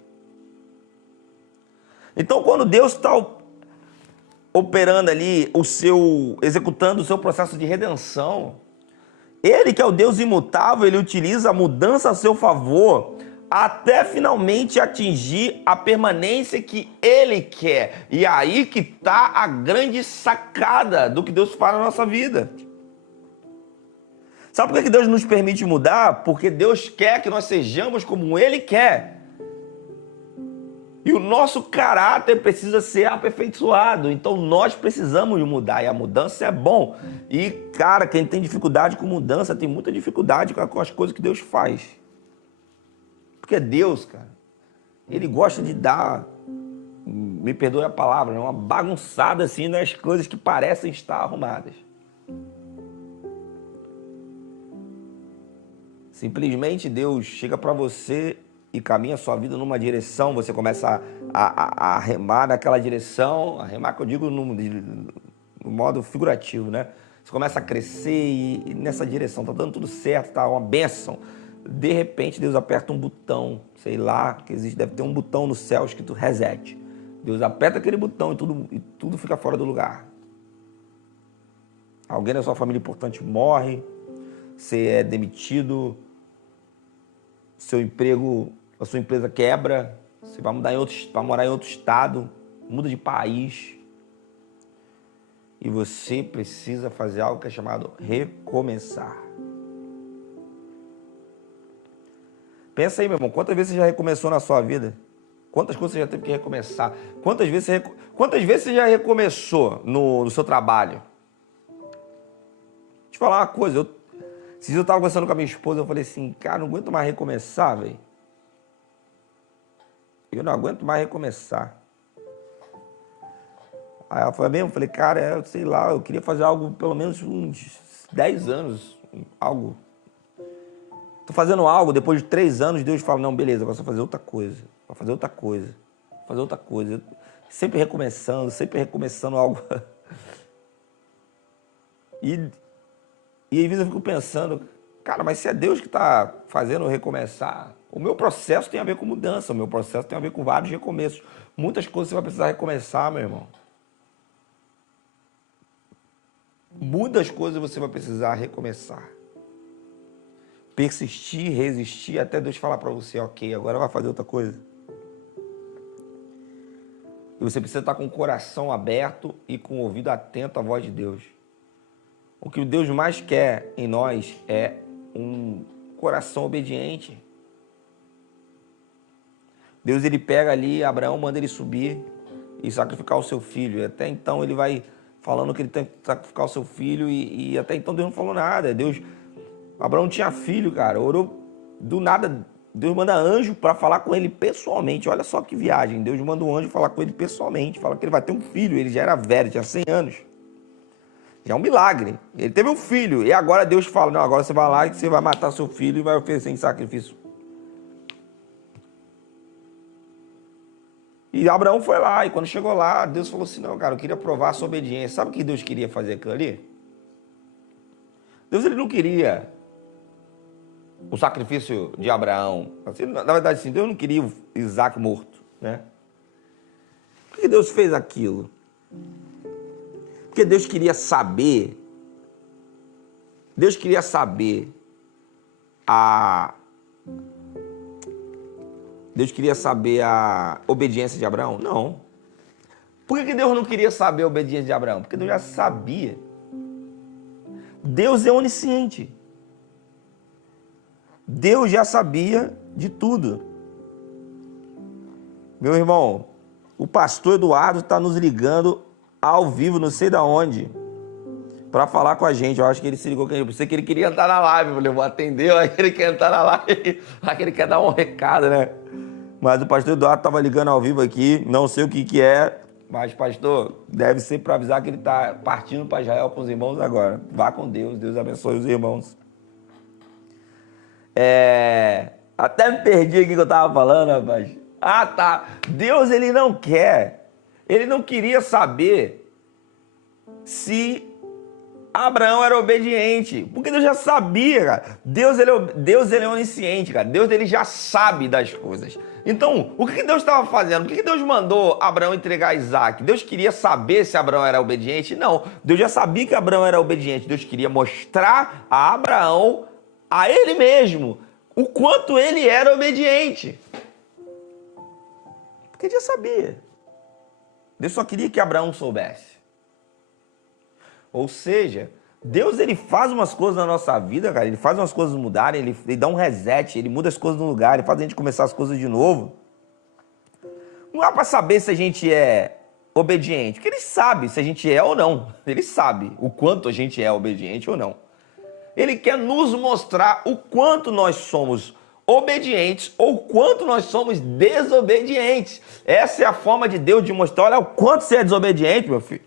Então, quando Deus está operando ali executando o seu processo de redenção, Ele, que é o Deus imutável, Ele utiliza a mudança a seu favor até finalmente atingir a permanência que Ele quer. E é aí que está a grande sacada do que Deus faz na nossa vida. Sabe por que Deus nos permite mudar? Porque Deus quer que nós sejamos como Ele quer. E o nosso caráter precisa ser aperfeiçoado. Então nós precisamos mudar. E a mudança é bom. E, cara, quem tem dificuldade com mudança tem muita dificuldade com as coisas que Deus faz. Porque Deus, cara, Ele gosta de dar, me perdoe a palavra, uma bagunçada assim nas coisas que parecem estar arrumadas. Simplesmente Deus chega para você e caminha a sua vida numa direção, você começa a remar naquela direção, a remar que eu digo no modo figurativo, né? Você começa a crescer e nessa direção, tá dando tudo certo, tá uma bênção. De repente Deus aperta um botão, sei lá, que existe, deve ter um botão no céu escrito reset. Deus aperta aquele botão e tudo fica fora do lugar. Alguém da sua família importante morre, você é demitido, seu emprego, a sua empresa quebra, você vai morar em outro estado, muda de país. E você precisa fazer algo que é chamado recomeçar. Pensa aí, meu irmão, quantas vezes você já recomeçou na sua vida? Quantas coisas você já teve que recomeçar? Quantas vezes você já recomeçou no seu trabalho? Deixa eu falar uma coisa, esses dias eu estava conversando com a minha esposa, eu falei assim, cara, não aguento mais recomeçar, velho. Eu não aguento mais recomeçar. Aí ela falou, eu falei, cara, sei lá, eu queria fazer algo pelo menos uns 10 anos, algo. Tô fazendo algo, depois de 3 anos, Deus fala, não, beleza, agora você vai fazer outra coisa, vai fazer outra coisa, fazer outra coisa. Sempre recomeçando algo. E às vezes eu fico pensando, cara, mas se é Deus que está fazendo eu recomeçar, o meu processo tem a ver com mudança, o meu processo tem a ver com vários recomeços. Muitas coisas você vai precisar recomeçar, meu irmão. Muitas coisas você vai precisar recomeçar. Persistir, resistir, até Deus falar para você, ok, agora vai fazer outra coisa. E você precisa estar com o coração aberto e com o ouvido atento à voz de Deus. O que Deus mais quer em nós é um coração obediente. Deus, ele pega ali, Abraão manda ele subir e sacrificar o seu filho. E até então ele vai falando que ele tem que sacrificar o seu filho e até então Deus não falou nada. Abraão tinha filho, cara, orou do nada. Deus manda anjo para falar com ele pessoalmente. Olha só que viagem. Deus manda um anjo falar com ele pessoalmente. Fala que ele vai ter um filho. Ele já era velho, tinha 100 anos. Já é um milagre. Ele teve um filho. E agora Deus fala, não, agora você vai lá e você vai matar seu filho e vai oferecer em sacrifício. E Abraão foi lá. E quando chegou lá, Deus falou assim, não, cara, eu queria provar a sua obediência. Sabe o que Deus queria fazer aquilo ali? Deus, ele não queria o sacrifício de Abraão. Assim, na verdade, sim, Deus não queria o Isaac morto, né? Por que Deus fez aquilo? Porque Deus queria saber a obediência de Abraão? Não. Por que Deus não queria saber a obediência de Abraão? Porque Deus já sabia. Deus é onisciente. Deus já sabia de tudo. Meu irmão, o pastor Eduardo está nos ligando ao vivo, não sei de onde, para falar com a gente. Eu acho que ele se ligou com a gente. Eu sei que ele queria entrar na live. Eu falei, vou atender, aí ele quer entrar na live. Aí ele quer dar um recado, né? Mas o pastor Eduardo estava ligando ao vivo aqui. Não sei o que é, mas, pastor, deve ser para avisar que ele está partindo para Israel com os irmãos agora. Vá com Deus. Deus abençoe os irmãos. Até me perdi aqui que eu estava falando, rapaz. Ah, tá. Deus, ele não quer. Ele não queria saber se Abraão era obediente, porque Deus já sabia, cara. Deus ele é onisciente, cara. Deus ele já sabe das coisas. Então, o que Deus estava fazendo? Por que Deus mandou Abraão entregar Isaac? Deus queria saber se Abraão era obediente? Não, Deus já sabia que Abraão era obediente. Deus queria mostrar a Abraão, a ele mesmo, o quanto ele era obediente. Porque ele já sabia. Deus só queria que Abraão soubesse. Ou seja, Deus ele faz umas coisas na nossa vida, cara. Ele faz umas coisas mudarem, ele dá um reset, ele muda as coisas no lugar, ele faz a gente começar as coisas de novo. Não é para saber se a gente é obediente, porque ele sabe se a gente é ou não. Ele sabe o quanto a gente é obediente ou não. Ele quer nos mostrar o quanto nós somos obedientes ou o quanto nós somos desobedientes. Essa é a forma de Deus de mostrar, olha o quanto você é desobediente, meu filho.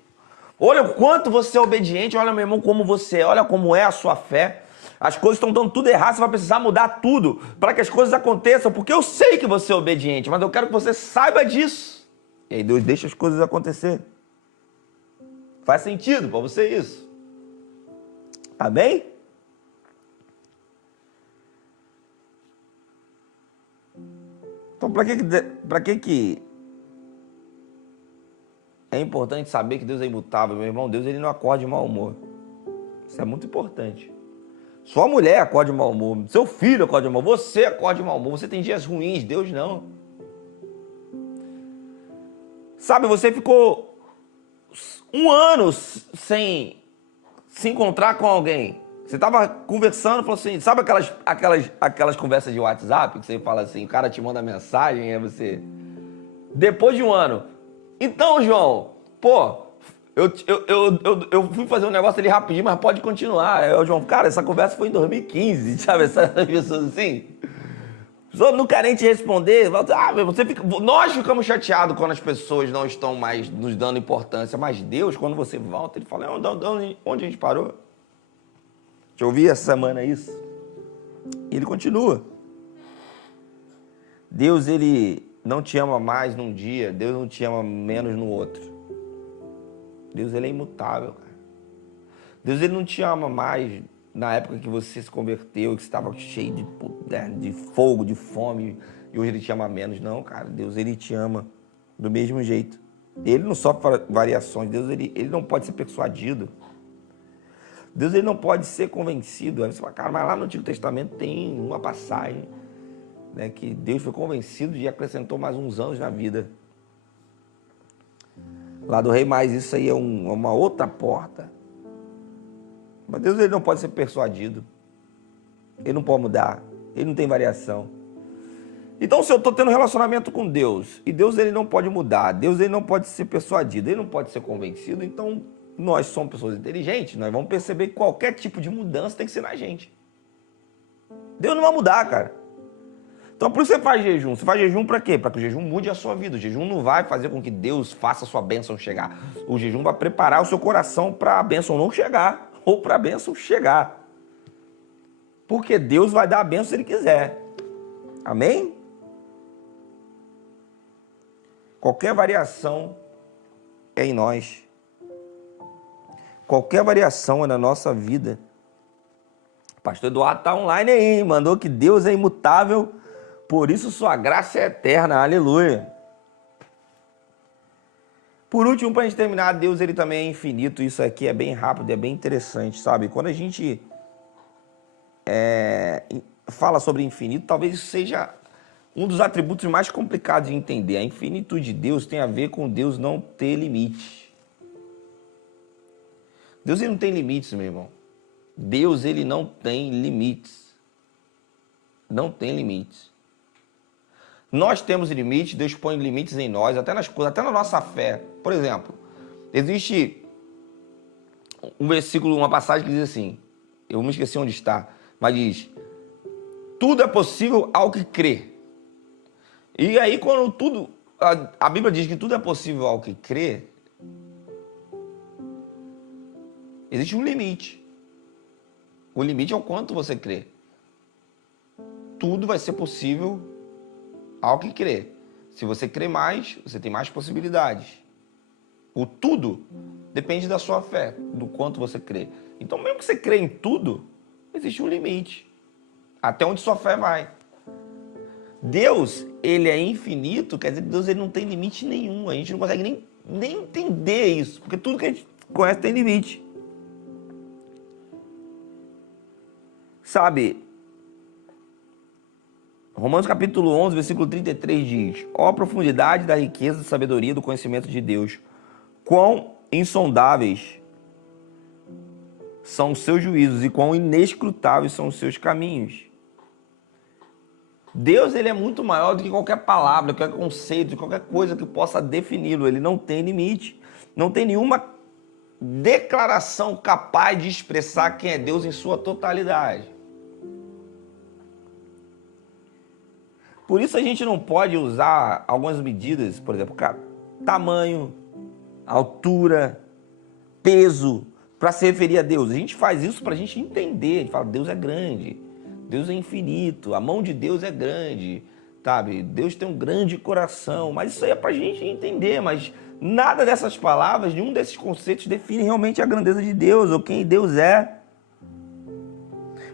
Olha o quanto você é obediente, olha, meu irmão, como você é, olha como é a sua fé. As coisas estão dando tudo errado, você vai precisar mudar tudo para que as coisas aconteçam, porque eu sei que você é obediente, mas eu quero que você saiba disso. E aí Deus deixa as coisas acontecer. Faz sentido para você isso? Amém? Então, para que é importante saber que Deus é imutável, meu irmão? Deus ele não acorda de mau humor. Isso é muito importante. Sua mulher acorda de mau humor, seu filho acorda de mau humor, você acorda de mau humor, você tem dias ruins, Deus não. Sabe, você ficou um ano sem se encontrar com alguém. Você estava conversando, falou assim, sabe aquelas conversas de WhatsApp que você fala assim, o cara te manda mensagem, aí você... Depois de um ano, então, João, pô, eu fui fazer um negócio ali rapidinho, mas pode continuar. Aí o João, cara, essa conversa foi em 2015, sabe? Essas pessoas assim. Só não querem te responder. Nós ficamos chateados quando as pessoas não estão mais nos dando importância. Mas Deus, quando você volta, ele fala, onde a gente parou? Te ouvi essa semana isso. E ele continua. Deus, ele não te ama mais num dia, Deus não te ama menos no outro. Deus, ele é imutável, cara. Deus, ele não te ama mais na época que você se converteu, que você estava cheio de fogo, de fome, e hoje ele te ama menos. Não, cara, Deus, ele te ama do mesmo jeito. Ele não sofre variações, Deus, ele não pode ser persuadido. Deus, ele não pode ser convencido. Aí você fala, cara, mas lá no Antigo Testamento tem uma passagem, né, que Deus foi convencido e acrescentou mais uns anos na vida. Lá do rei, mas isso aí é uma outra porta. Mas Deus, ele não pode ser persuadido. Ele não pode mudar. Ele não tem variação. Então, se eu estou tendo um relacionamento com Deus, e Deus, ele não pode mudar, Deus, ele não pode ser persuadido, ele não pode ser convencido, então nós somos pessoas inteligentes, nós vamos perceber que qualquer tipo de mudança tem que ser na gente. Deus não vai mudar, cara. Então, por isso você faz jejum. Você faz jejum para quê? Para que o jejum mude a sua vida. O jejum não vai fazer com que Deus faça a sua bênção chegar. O jejum vai preparar o seu coração para a bênção não chegar, ou para a bênção chegar. Porque Deus vai dar a bênção se Ele quiser. Amém? Qualquer variação é em nós. Qualquer variação é na nossa vida. O pastor Eduardo está online aí, mandou que Deus é imutável, por isso sua graça é eterna, aleluia. Por último, para a gente terminar, Deus ele também é infinito, isso aqui é bem rápido, é bem interessante, sabe? Quando a gente fala sobre infinito, talvez isso seja um dos atributos mais complicados de entender. A infinitude de Deus tem a ver com Deus não ter limite. Deus ele não tem limites, meu irmão. Deus ele não tem limites. Não tem limites. Nós temos limites, Deus põe limites em nós, até nas coisas, até na nossa fé. Por exemplo, existe um versículo, uma passagem que diz assim, eu me esqueci onde está, mas diz, tudo é possível ao que crê. E aí quando tudo, a Bíblia diz que tudo é possível ao que crê, existe um limite. O limite é o quanto você crê. Tudo vai ser possível ao que crê. Se você crê mais, você tem mais possibilidades. O tudo depende da sua fé, do quanto você crê. Então, mesmo que você crê em tudo, existe um limite. Até onde sua fé vai. Deus, ele é infinito, quer dizer que Deus ele não tem limite nenhum. A gente não consegue nem entender isso, porque tudo que a gente conhece tem limite. Sabe, Romanos capítulo 11, versículo 33 diz: ó a profundidade da riqueza, da sabedoria, do conhecimento de Deus, quão insondáveis são os seus juízos e quão inescrutáveis são os seus caminhos. Deus ele é muito maior do que qualquer palavra, qualquer conceito, qualquer coisa que possa defini-lo. Ele não tem limite. Não tem nenhuma declaração capaz de expressar quem é Deus em sua totalidade. Por isso a gente não pode usar algumas medidas, por exemplo, tamanho, altura, peso, para se referir a Deus. A gente faz isso para a gente entender. A gente fala, Deus é grande, Deus é infinito, a mão de Deus é grande, sabe? Deus tem um grande coração, mas isso aí é para a gente entender, mas nada dessas palavras, nenhum desses conceitos define realmente a grandeza de Deus ou quem Deus é.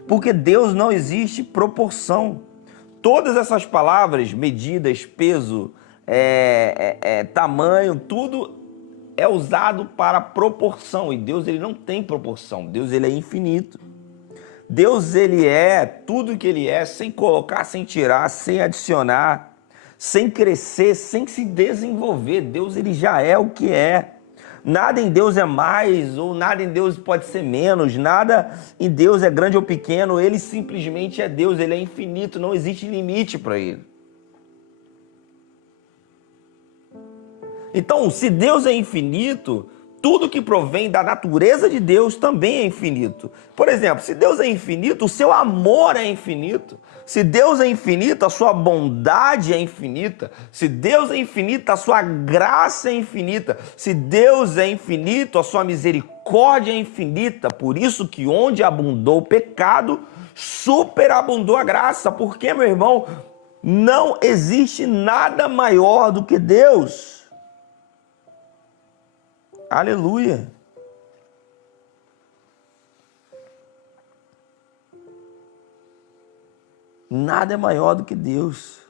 Porque Deus não existe proporção. Todas essas palavras, medidas, peso, tamanho, tudo é usado para proporção. E Deus ele não tem proporção. Deus ele é infinito. Deus ele é tudo que ele é, sem colocar, sem tirar, sem adicionar, sem crescer, sem se desenvolver. Deus ele já é o que é. Nada em Deus é mais, ou nada em Deus pode ser menos, nada em Deus é grande ou pequeno, ele simplesmente é Deus, ele é infinito, não existe limite para ele. Então, se Deus é infinito, tudo que provém da natureza de Deus também é infinito. Por exemplo, se Deus é infinito, o seu amor é infinito. Se Deus é infinito, a sua bondade é infinita. Se Deus é infinito, a sua graça é infinita. Se Deus é infinito, a sua misericórdia é infinita. Por isso que onde abundou o pecado, superabundou a graça. Porque, meu irmão, não existe nada maior do que Deus. Aleluia. Nada é maior do que Deus.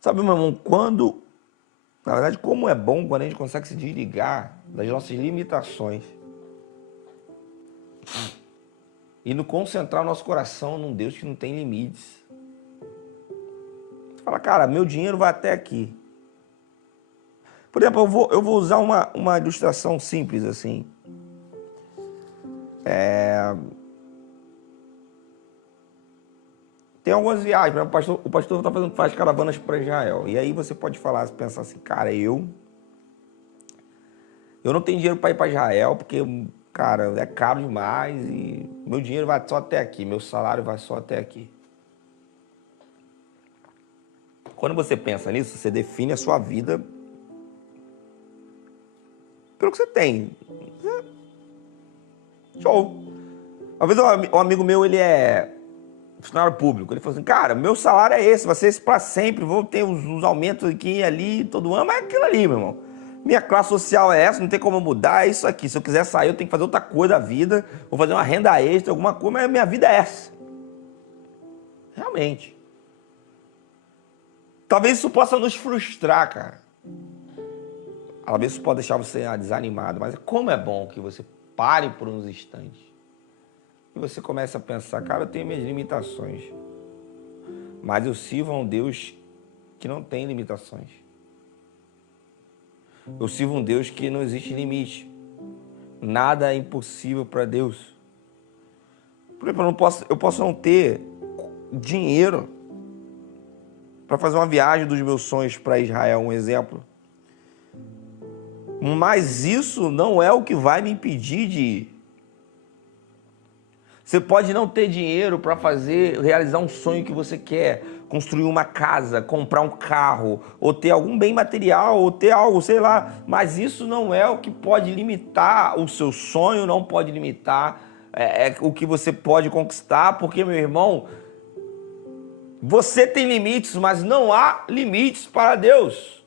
Sabe, meu irmão, na verdade, como é bom quando a gente consegue se desligar das nossas limitações e nos concentrar o nosso coração num Deus que não tem limites. Você fala, cara, meu dinheiro vai até aqui. Por exemplo, eu vou usar uma ilustração simples assim. Tem algumas viagens, por exemplo, o pastor faz caravanas para Israel. E aí você pode pensar assim, cara, eu não tenho dinheiro para ir para Israel, porque, cara, é caro demais e meu dinheiro vai só até aqui, meu salário vai só até aqui. Quando você pensa nisso, você define a sua vida pelo que você tem. Show. Uma vez um amigo meu, ele é funcionário público. Ele falou assim, cara, meu salário é esse, vai ser esse para sempre. Vou ter uns aumentos aqui e ali todo ano, mas é aquilo ali, meu irmão. Minha classe social é essa, não tem como mudar, é isso aqui. Se eu quiser sair, eu tenho que fazer outra coisa da vida, vou fazer uma renda extra, alguma coisa, mas minha vida é essa. Realmente. Talvez isso possa nos frustrar, cara. Talvez isso possa deixar você desanimado, mas como é bom que você pare por uns instantes e você comece a pensar, cara, eu tenho minhas limitações, mas eu sirvo a um Deus que não tem limitações. Eu sirvo um Deus que não existe limite. Nada é impossível para Deus. Por exemplo, eu posso não ter dinheiro para fazer uma viagem dos meus sonhos para Israel, um exemplo. Mas isso não é o que vai me impedir de ir. Você pode não ter dinheiro para realizar um sonho que você quer, construir uma casa, comprar um carro, ou ter algum bem material, ou ter algo, sei lá. Mas isso não é o que pode limitar o seu sonho, não pode limitar o que você pode conquistar, porque, meu irmão, Você tem limites, mas não há limites para Deus.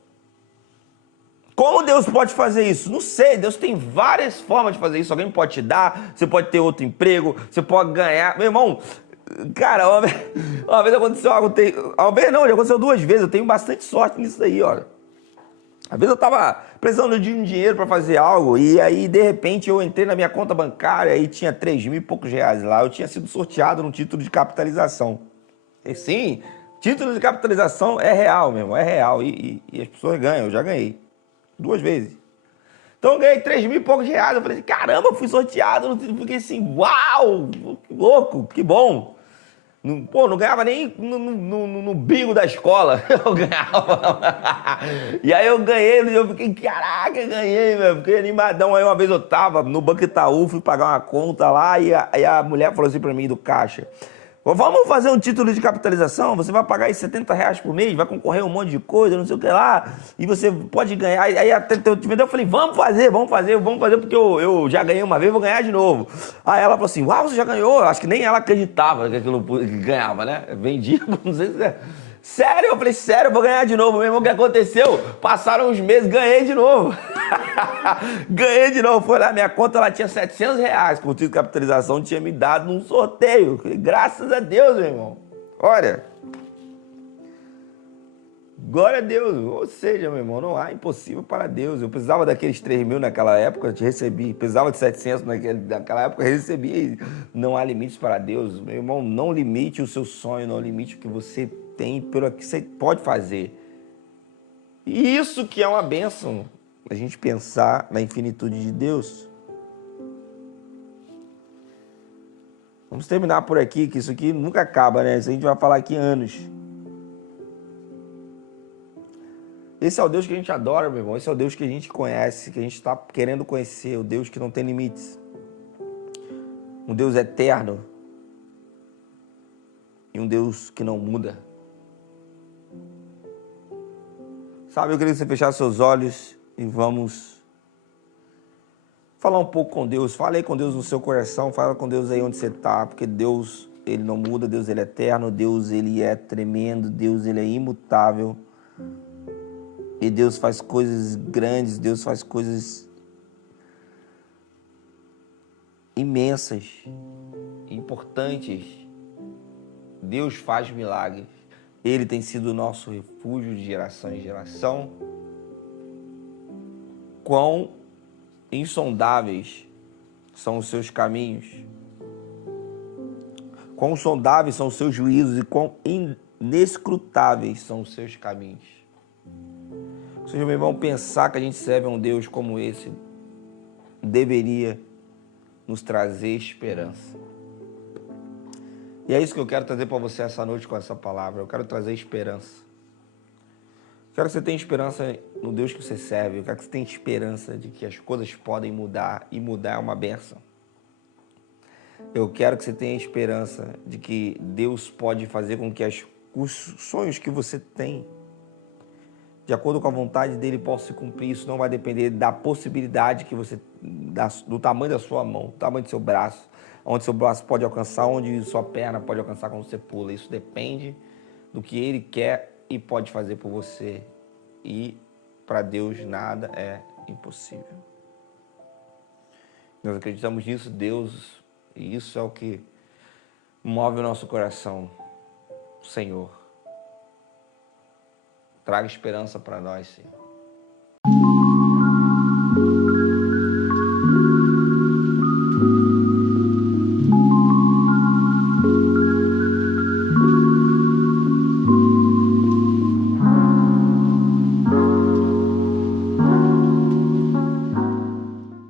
Como Deus pode fazer isso? Não sei, Deus tem várias formas de fazer isso. Alguém pode te dar, você pode ter outro emprego, você pode ganhar. Meu irmão, cara, uma vez aconteceu algo, uma vez não, já aconteceu 2 vezes, eu tenho bastante sorte nisso aí, olha. Às vezes eu tava precisando de um dinheiro para fazer algo e aí, de repente, eu entrei na minha conta bancária e tinha 3 mil e poucos reais lá. Eu tinha sido sorteado num título de capitalização. E sim, título de capitalização é real, meu irmão, é real. E as pessoas ganham, eu já ganhei 2 vezes. Então eu ganhei 3 mil e poucos reais. Eu falei assim, caramba, eu fui sorteado. Eu fiquei assim, uau, que louco, que bom. Pô, não ganhava nem no bingo da escola. Eu ganhava. E aí eu ganhei, eu fiquei, caraca, ganhei, velho. Fiquei animadão. Aí uma vez eu tava no Banco Itaú, fui pagar uma conta lá e a mulher falou assim pra mim do caixa: vamos fazer um título de capitalização, você vai pagar aí R$ 70 por mês, vai concorrer a um monte de coisa, não sei o que lá, e você pode ganhar. Aí até eu falei, vamos fazer, porque eu já ganhei uma vez, vou ganhar de novo. Aí ela falou assim, uau, você já ganhou? Acho que nem ela acreditava que aquilo que ganhava, né? Vendia, não sei se é. Sério? Eu falei, sério, eu vou ganhar de novo. Mesmo o que aconteceu? Passaram uns meses, ganhei de novo. Ganhei de novo. Foi lá, minha conta ela tinha R$ 700 por título de capitalização, tinha me dado num sorteio. Graças a Deus, meu irmão. Olha. Glória a Deus. Ou seja, meu irmão, não há impossível para Deus. Eu precisava daqueles 3 mil naquela época, eu te recebi. Precisava de 700 naquela época, eu recebi. Não há limites para Deus. Meu irmão, não limite o seu sonho, não limite o que você tem, pelo que você pode fazer. E isso que é uma bênção, a gente pensar na infinitude de Deus. Vamos terminar por aqui, que isso aqui nunca acaba, né? Isso a gente vai falar aqui anos. Esse é o Deus que a gente adora, meu irmão. Esse é o Deus que a gente conhece, que a gente está querendo conhecer. O Deus que não tem limites. Um Deus eterno. E um Deus que não muda. Sabe, eu queria que você fechasse seus olhos e vamos falar um pouco com Deus. Fale aí com Deus no seu coração. Fala com Deus aí onde você está. Porque Deus, Ele não muda. Deus, Ele é eterno. Deus, Ele é tremendo. Deus, Ele é imutável. E Deus faz coisas grandes, Deus faz coisas imensas, importantes. Deus faz milagres. Ele tem sido o nosso refúgio de geração em geração. Quão insondáveis são os seus caminhos. Quão insondáveis são os seus juízos e quão inescrutáveis são os seus caminhos. Ou seja, meu irmão, pensar que a gente serve a um Deus como esse deveria nos trazer esperança. E é isso que eu quero trazer para você essa noite com essa palavra. Eu quero trazer esperança. Quero que você tenha esperança no Deus que você serve. Eu quero que você tenha esperança de que as coisas podem mudar e mudar é uma bênção. Eu quero que você tenha esperança de que Deus pode fazer com que os sonhos que você tem, de acordo com a vontade dele, possa se cumprir. Isso não vai depender da possibilidade que você, do tamanho da sua mão, do tamanho do seu braço, onde seu braço pode alcançar, onde sua perna pode alcançar quando você pula. Isso depende do que ele quer e pode fazer por você. E para Deus nada é impossível. Nós acreditamos nisso, Deus, e isso é o que move o nosso coração, Senhor. Traga esperança para nós, Senhor.